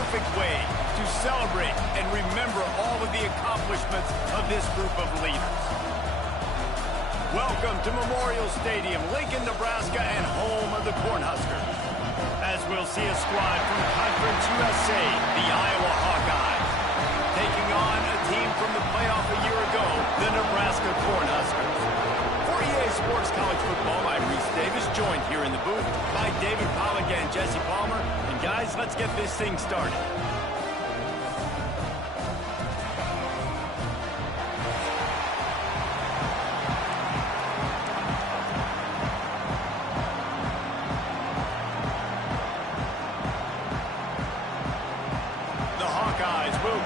perfect way to celebrate and remember all of the accomplishments of this group of leaders. Welcome to Memorial Stadium, Lincoln, Nebraska, and home of the Cornhuskers. As we'll see a squad from Conference USA, the Iowa Hawkeyes, taking on a team from the playoff a year ago, the Nebraska Cornhuskers. For EA Sports College Football, I'm Reese Davis, joined here in the booth by David Pollack and Jesse Palmer. And guys, let's get this thing started.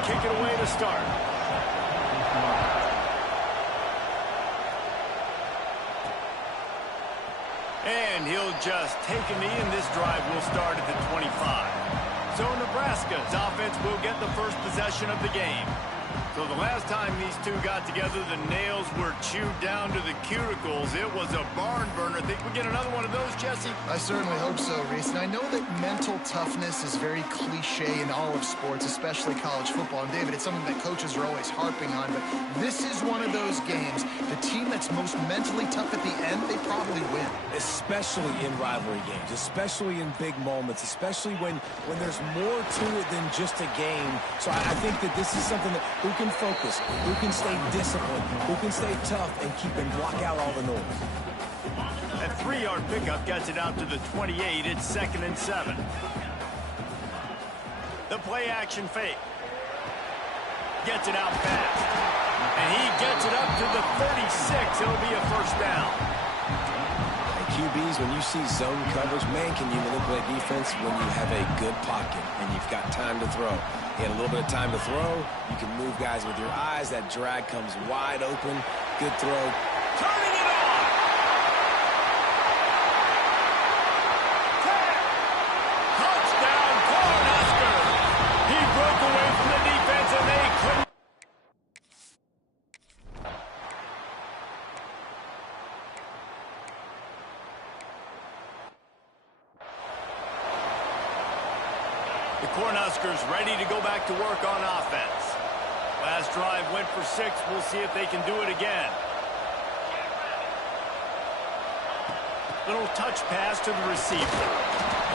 Kick it away to start. And he'll just take a knee, and this drive will start at the 25. So Nebraska's offense will get the first possession of the game. So the last time these two got together, the nails were chewed down to the cuticles. It was a barn burner. Think we get another one of those, Jesse? I certainly hope so, Reese. And I know that mental toughness is very cliche in all of sports, especially college football. And David, it's something that coaches are always harping on. But this is one of those games. The team that's most mentally tough at the end, they probably win. Especially in rivalry games, especially in big moments, especially when there's more to it than just a game. So I think that this is something that who can focus, who can stay disciplined, who can stay tough and keep and block out all the noise. A 3-yard pickup gets it out to the 28. It's 2nd and 7. The play action fake. Gets it out fast. And he gets it up to the 36. It'll be a first down. And QBs, when you see zone coverage, man, can you manipulate defense when you have a good pocket and you've got time to throw. He had a little bit of time to throw. You can move guys with your eyes. That drag comes wide open. Good throw. Turning it on! Touchdown, Cornhuskers! He broke away from the defense and they couldn't. The Cornhuskers ready to go back to work on offense. Last drive went for 6. We'll see if they can do it again. Little touch pass to the receiver.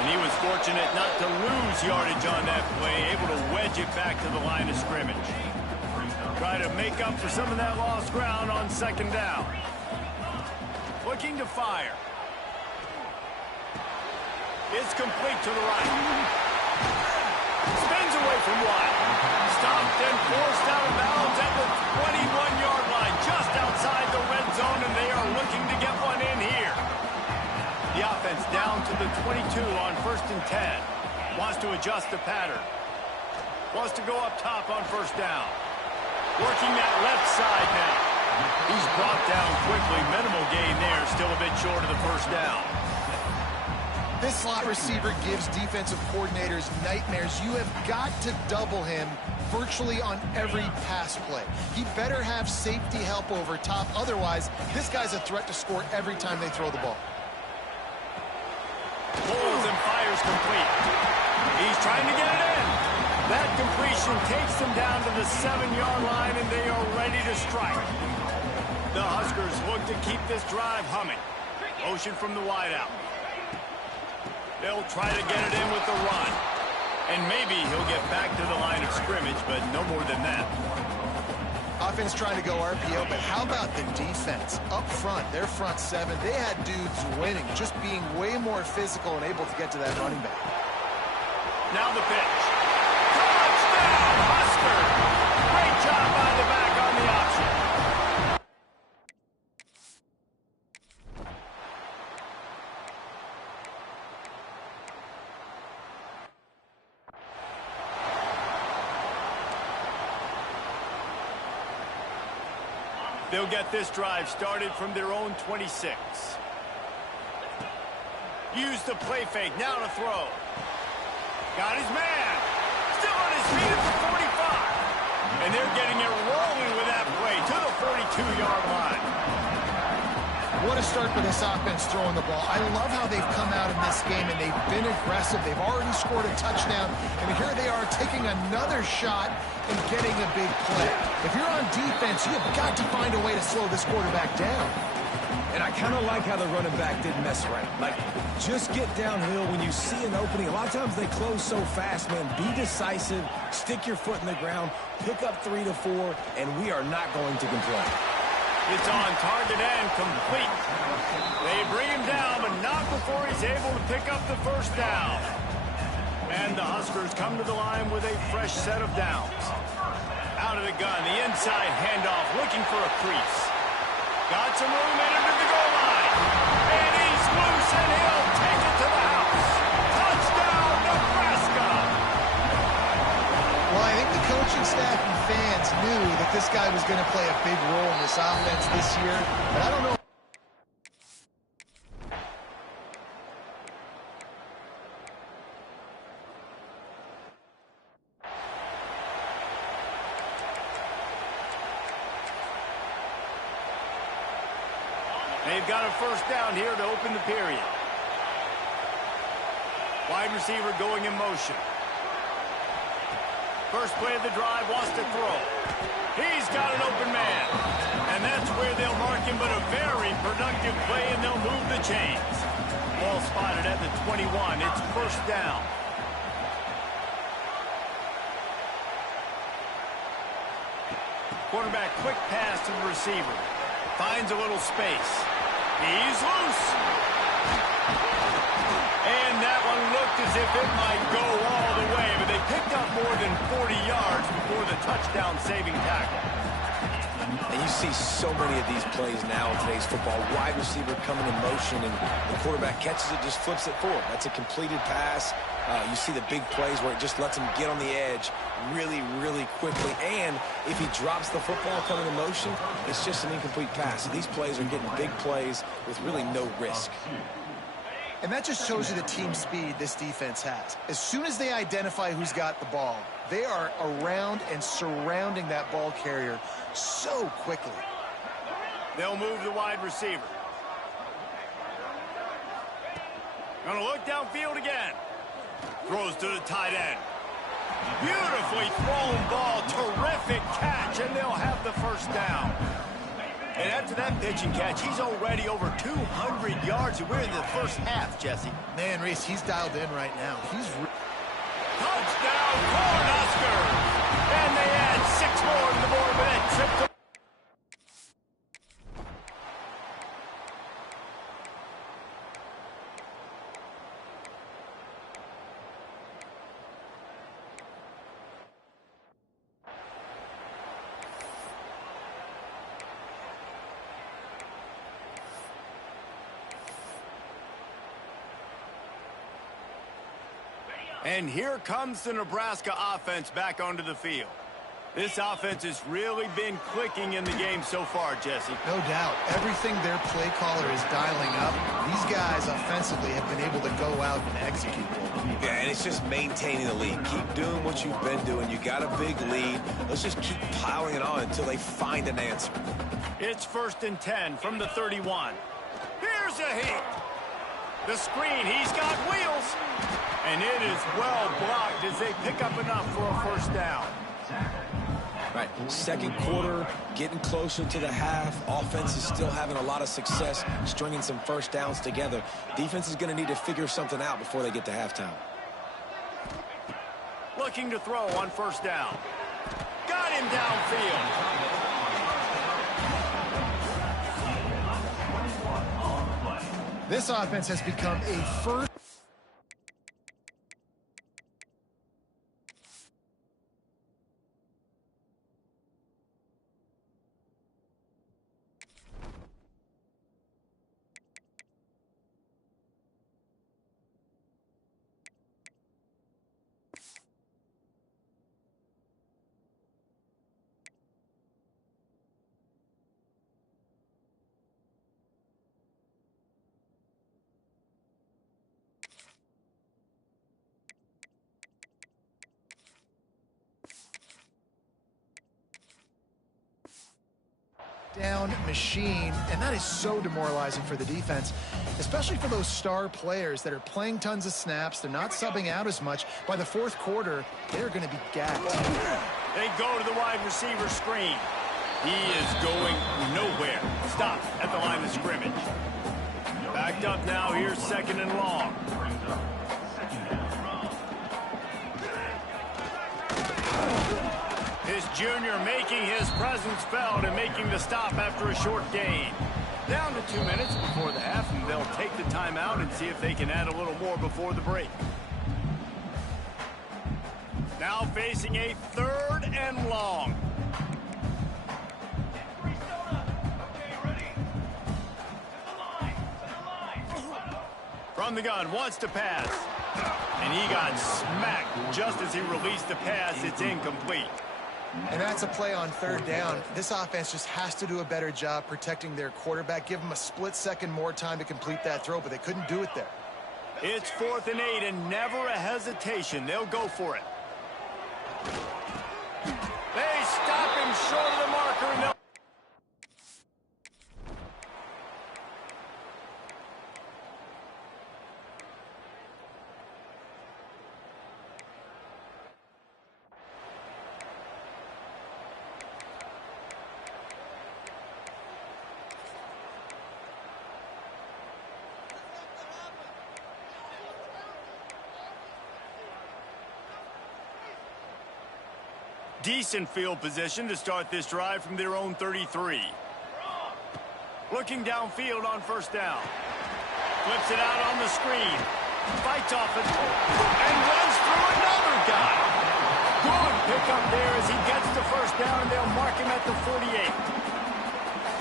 And he was fortunate not to lose yardage on that play, able to wedge it back to the line of scrimmage. Try to make up for some of that lost ground on 2nd down. Looking to fire. It's complete to the right. Spins away from one. Stopped and forced out of bounds at the 21-yard line, just outside the red zone, and they are looking to get one in here. The offense down to the 22 on 1st and 10. Wants to adjust the pattern. Wants to go up top on 1st down. Working that left side now. He's brought down quickly. Minimal gain there. Still a bit short of the 1st down. This slot receiver gives defensive coordinators nightmares. You have got to double him virtually on every pass play. He better have safety help over top. Otherwise, this guy's a threat to score every time they throw the ball. Pulls and fires complete. He's trying to get it in. That completion takes them down to the 7-yard line, and they are ready to strike. The Huskers look to keep this drive humming. Motion from the wideout. They'll try to get it in with the run. And maybe he'll get back to the line of scrimmage, but no more than that. Offense trying to go RPO, but how about the defense? Up front, their front 7, they had dudes winning, just being way more physical and able to get to that running back. Now the pitch. Touchdown, Husker! Great job by the back on the option. They'll get this drive started from their own 26. Use the play fake, now to throw. Got his man. Still on his feet at the 45. And they're getting it rolling with that play to the 42-yard line. What a start for this offense throwing the ball. I love how they've come out in this game, and they've been aggressive. They've already scored a touchdown, and here they are taking another shot and getting a big play. If you're on defense, you've got to find a way to slow this quarterback down. And I kind of like how the running back didn't mess around. Like, just get downhill when you see an opening. A lot of times they close so fast, man. Be decisive, stick your foot in the ground, pick up 3 to 4, and we are not going to complain. It's on target and complete. They bring him down, but not before he's able to pick up the first down. And the Huskers come to the line with a fresh set of downs. Out of the gun, the inside handoff, looking for a crease. Got some room in into the goal line. And he's loose, and he'll take it to the house. Touchdown, Nebraska! Well, I think the coaching staff and fans knew that this guy was going to play a big role in this offense this year, but I don't know. They've got a first down here to open the period. Wide receiver going in motion. First play of the drive, wants to throw. He's got an open man. And that's where they'll mark him, but a very productive play, and they'll move the chains. Ball spotted at the 21. It's first down. Quarterback quick pass to the receiver. Finds a little space. He's loose. And that one looked as if it might go all the way, but they picked up more than 40 yards before the touchdown-saving tackle. And you see so many of these plays now in today's football. Wide receiver coming in motion, and the quarterback catches it, just flips it forward. That's a completed pass. You see the big plays where it just lets him get on the edge really, really quickly. And if he drops the football coming in motion, it's just an incomplete pass. So these plays are getting big plays with really no risk. And that just shows you the team speed this defense has. As soon as they identify who's got the ball, they are around and surrounding that ball carrier so quickly. They'll move the wide receiver. Gonna look downfield again. Throws to the tight end. Beautifully thrown ball. Terrific catch, and they'll have the first down. And after that pitch and catch, he's already over 200 yards, and we're in the first half, Jesse. Man, Reese, he's dialed in right now. Touchdown, Cornhuskers! And they add 6 more to the board with that trip to... And here comes the Nebraska offense back onto the field. This offense has really been clicking in the game so far, Jesse. No doubt. Everything their play caller is dialing up, these guys offensively have been able to go out and execute. Yeah, and it's just maintaining the lead. Keep doing what you've been doing. You got a big lead. Let's just keep piling it on until they find an answer. It's 1st and 10 from the 31. Here's a hit. The screen, he's got wheels. And it is well blocked as they pick up enough for a first down. Right, second quarter, getting closer to the half. Offense is still having a lot of success stringing some first downs together. Defense is going to need to figure something out before they get to halftime. Looking to throw on first down. Got him downfield. This offense has become a first down machine, and that is so demoralizing for the defense, especially for those star players that are playing tons of snaps. They're not subbing out as much. By the fourth quarter, they're going to be gacked. They go to the wide receiver screen. He is going nowhere. Stop at the line of scrimmage. Backed up now. Here's 2nd and long. This junior making his presence felt and making the stop after a short gain. Down to 2 minutes before the half, and they'll take the timeout and see if they can add a little more before the break. Now facing a 3rd and long. From the gun, wants to pass. And he got smacked just as he released the pass. It's incomplete. And that's a play on 3rd down. This offense just has to do a better job protecting their quarterback. Give them a split second more time to complete that throw, but they couldn't do it there. It's 4th and 8 and never a hesitation. They'll go for it. They stop him short of the marker, and they'll... Decent field position to start this drive from their own 33. Looking downfield on 1st down. Flips it out on the screen. Fights off it and runs through another guy. Good pickup there as he gets the 1st down, and they'll mark him at the 48.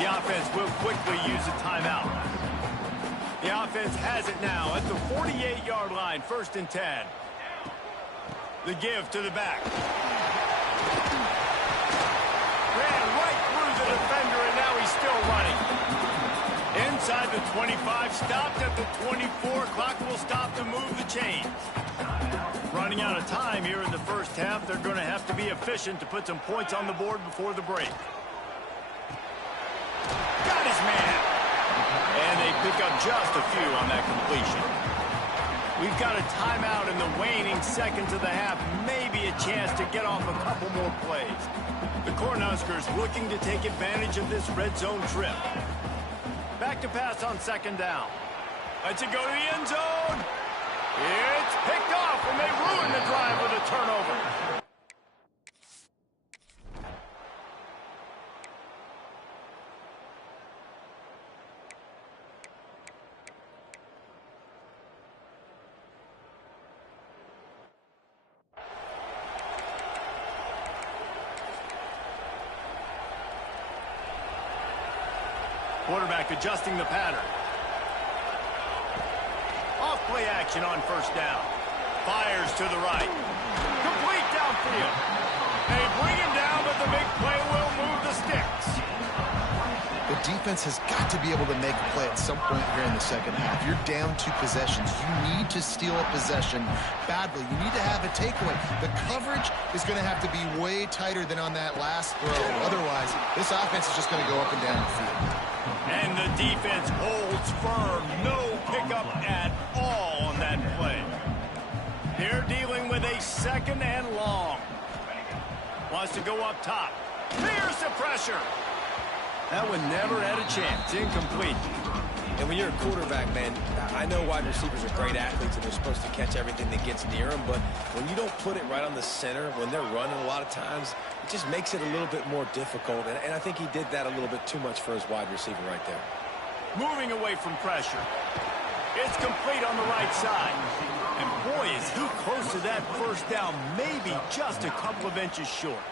The offense will quickly use a timeout. The offense has it now at the 48-yard line, 1st and 10. The give to the back. Ran right through the defender, and now he's still running. Inside the 25, stopped at the 24. Clock will stop to move the chains. Running out of time here in the 1st half. They're going to have to be efficient to put some points on the board before the break. Got his man. And they pick up just a few on that completion. We've got a timeout in the waning seconds of the half. Maybe a chance to get off a couple more plays. The Cornhuskers looking to take advantage of this red zone trip. Back to pass on 2nd down. Lets it go to the end zone. It's picked off, and they ruin the drive with a turnover. Quarterback adjusting the pattern. Off play action on 1st down. Fires to the right. Complete downfield. They bring him down, but the big play will move the sticks. The defense has got to be able to make a play at some point here in the 2nd half. You're down 2 possessions. You need to steal a possession badly. You need to have a takeaway. The coverage is going to have to be way tighter than on that last throw. Otherwise, this offense is just going to go up and down the field. And the defense holds firm. No pickup at all on that play. They're dealing with a 2nd and long. Wants to go up top. Fears the pressure. That one never had a chance. Incomplete. And when you're a quarterback, man, I know wide receivers are great athletes and they're supposed to catch everything that gets near them, but when you don't put it right on the center, when they're running a lot of times, it just makes it a little bit more difficult. And I think he did that a little bit too much for his wide receiver right there. Moving away from pressure. It's complete on the right side. And boy, is he close to that 1st down, maybe just a couple of inches short.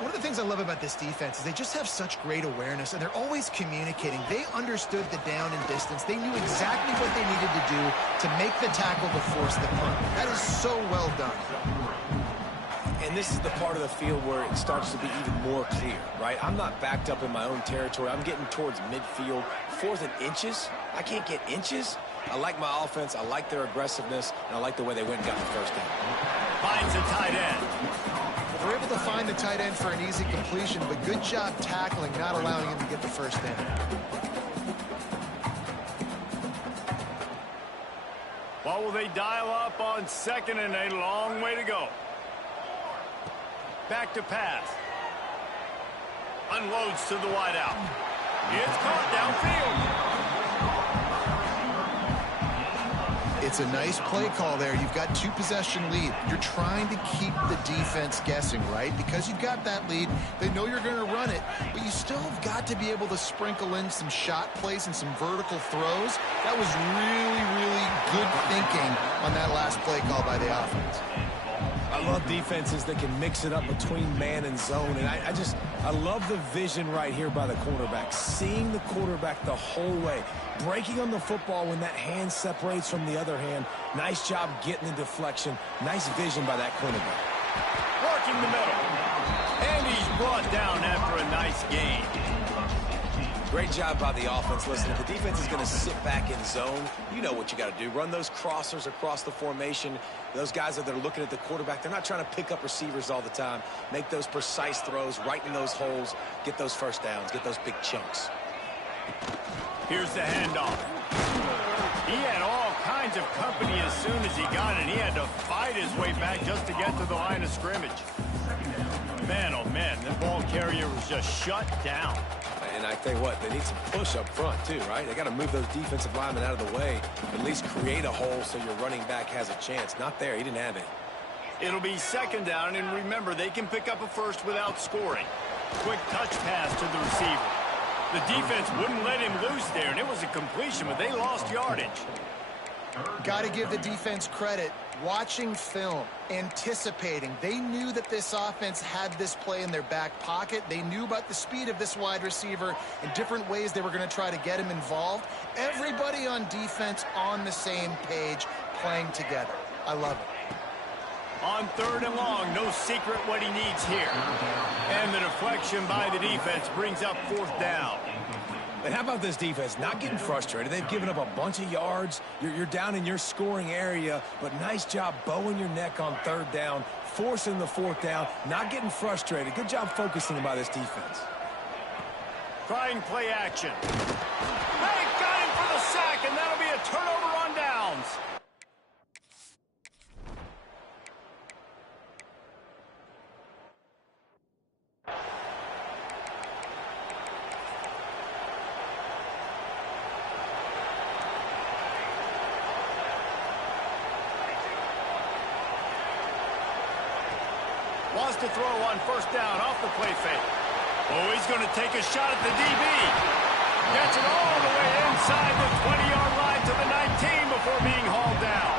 One of the things I love about this defense is they just have such great awareness, and they're always communicating. They understood the down and distance. They knew exactly what they needed to do to make the tackle to force the punt. That is so well done. And this is the part of the field where it starts to be even more clear, right? I'm not backed up in my own territory. I'm getting towards midfield. 4th and inches? I can't get inches. I like my offense. I like their aggressiveness, and I like the way they went and got the 1st down. Finds a tight end. They're able to find the tight end for an easy completion, but good job tackling, not allowing him to get the first down. What will they dial up on second and a long way to go? Back to pass. Unloads to the wideout. It's caught downfield. It's a nice play call there. You've got 2-possession lead. You're trying to keep the defense guessing, right? Because you've got that lead, they know you're going to run it, but you still have got to be able to sprinkle in some shot plays and some vertical throws. That was really, really good thinking on that last play call by the offense. I love defenses that can mix it up between man and zone, and I love the vision right here by the cornerback, seeing the quarterback the whole way, breaking on the football when that hand separates from the other hand. Nice job getting the deflection. Nice vision by that cornerback. Working the middle. And he's brought down after a nice gain. Great job by the offense. Listen, if the defense is going to sit back in zone, you know what you got to do. Run those crossers across the formation. Those guys that are looking at the quarterback, they're not trying to pick up receivers all the time. Make those precise throws, right in those holes, get those first downs, get those big chunks. Here's the handoff. He had all kinds of company as soon as he got it. He had to fight his way back just to get to the line of scrimmage. Man, oh man, the ball carrier was just shut down. And I tell you what, they need some push up front too, right? They got to move those defensive linemen out of the way, at least create a hole so your running back has a chance. Not there, he didn't have it. It'll be second down, and remember, they can pick up a first without scoring. Quick touch pass to the receiver. The defense wouldn't let him loose there, and it was a completion, but they lost yardage. Got to give the defense credit. Watching film, anticipating. They knew that this offense had this play in their back pocket. They knew about the speed of this wide receiver and different ways they were going to try to get him involved. Everybody on defense on the same page, playing together. I love it. On third and long, no secret what he needs here. And the deflection by the defense brings up fourth down. And how about this defense? Not getting frustrated. They've given up a bunch of yards. You're down in your scoring area, but nice job bowing your neck on third down, forcing the fourth down, not getting frustrated. Good job focusing by this defense. Trying play action. They got him for the sack, and that'll be a turnover on downs. Wants to throw on first down off the play fake. Oh, he's going to take a shot at the DB. Gets it all the way inside the 20-yard line to the 19 before being hauled down.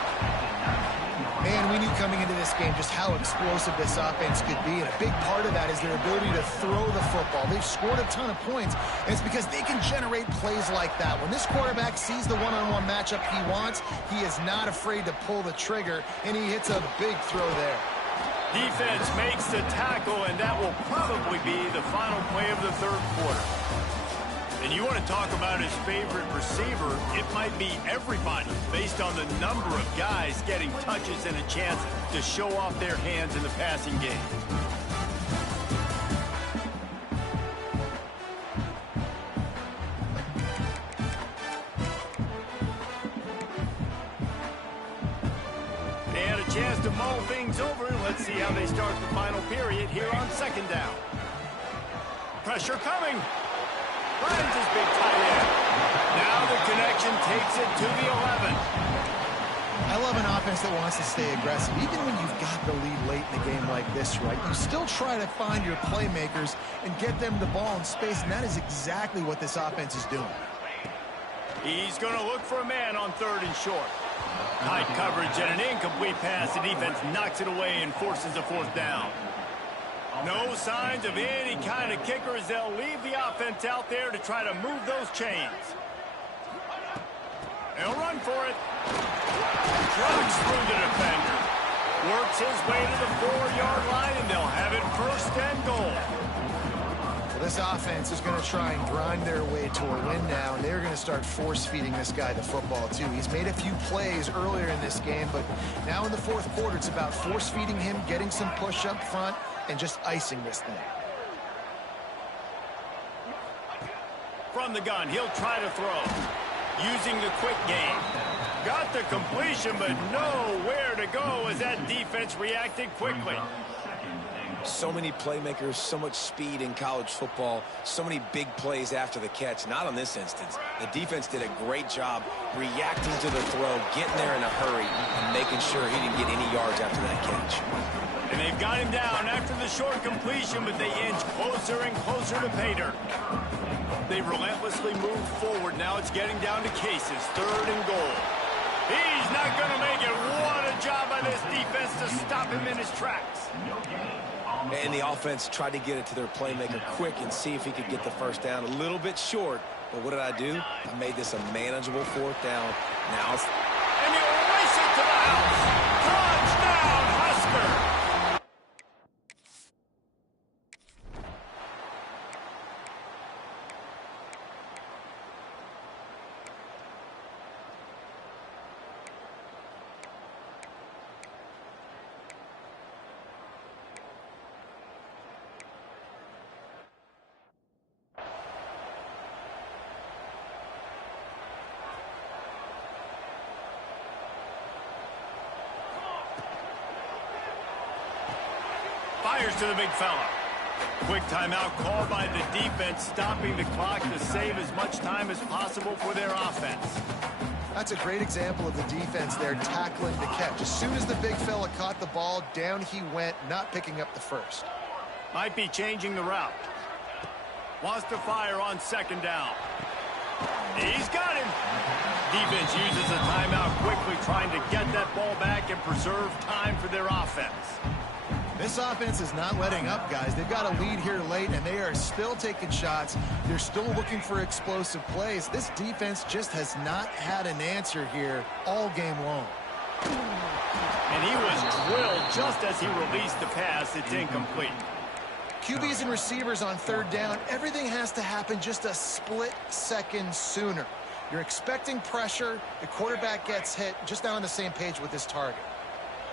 Man, we knew coming into this game just how explosive this offense could be, and a big part of that is their ability to throw the football. They've scored a ton of points, and it's because they can generate plays like that. When this quarterback sees the one-on-one matchup he wants, he is not afraid to pull the trigger, and he hits a big throw there. Defense makes the tackle, and that will probably be the final play of the third quarter. And you want to talk about his favorite receiver, it might be everybody based on the number of guys getting touches and a chance to show off their hands in the passing game. They had a chance to mull things over. Let's see how they start the final period here on second down. Pressure coming. Finds his big tight end. Now the connection takes it to the 11. I love an offense that wants to stay aggressive. Even when you've got the lead late in a game like this, right, you still try to find your playmakers and get them the ball in space, and that is exactly what this offense is doing. He's going to look for a man on third and short. Tight coverage and an incomplete pass. The defense knocks it away and forces a fourth down. No signs of any kind of kickers. They'll leave the offense out there to try to move those chains. They'll run for it. Trucks through the defender. Works his way to the 4-yard line, and they'll have it first and goal. Well, this offense is going to try and grind their way to a win now, and they're going to start force-feeding this guy the football, too. He's made a few plays earlier in this game, but now in the fourth quarter, it's about force-feeding him, getting some push up front, and just icing this thing. From the gun, he'll try to throw. Using the quick game. Got the completion, but nowhere to go as that defense reacted quickly. So many playmakers, so much speed in college football, so many big plays after the catch. Not on this instance. The defense did a great job reacting to the throw, getting there in a hurry, and making sure he didn't get any yards after that catch. And they've got him down after the short completion, but they inch closer and closer to pay dirt. They relentlessly move forward. Now it's getting down to cases. 3rd and goal. He's not going to make it. What a job by this defense to stop him in his tracks. And the offense tried to get it to their playmaker quick and see if he could get the first down. A little bit short, but what did I do? I made this a manageable 4th down. Now it's... And he'll race it to the house. Touchdown, Husker. Fires to the big fella. Quick timeout called by the defense, stopping the clock to save as much time as possible for their offense. That's a great example of the defense there tackling the catch. As soon as the big fella caught the ball, down he went, not picking up the first. Might be changing the route. Wants to fire on 2nd down. He's got him. Defense uses a timeout quickly, trying to get that ball back and preserve time for their offense. This offense is not letting up, guys. They've got a lead here late, and they are still taking shots. They're still looking for explosive plays. This defense just has not had an answer here all game long. And he was drilled just as he released the pass. It's incomplete. QBs and receivers on 3rd down, everything has to happen just a split second sooner. You're expecting pressure. The quarterback gets hit. Just now on the same page with this target.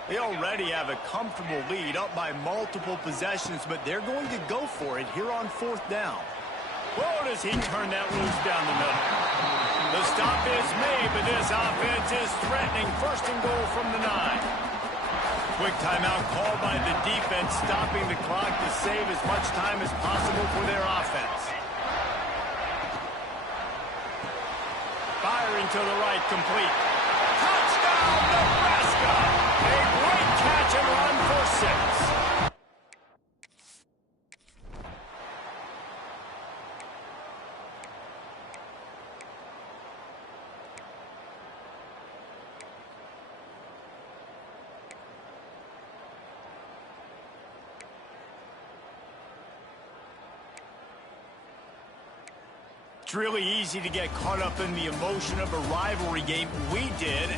They already have a comfortable lead, up by multiple possessions, but they're going to go for it here on 4th down. Whoa, does he turn that loose down the middle. The stop is made, but this offense is threatening. 1st and goal from the 9. Quick timeout called by the defense, stopping the clock to save as much time as possible for their offense. Firing to the right, complete. Touchdown, Nebraska! A great catch and run for 6. It's really easy to get caught up in the emotion of a rivalry game. We did.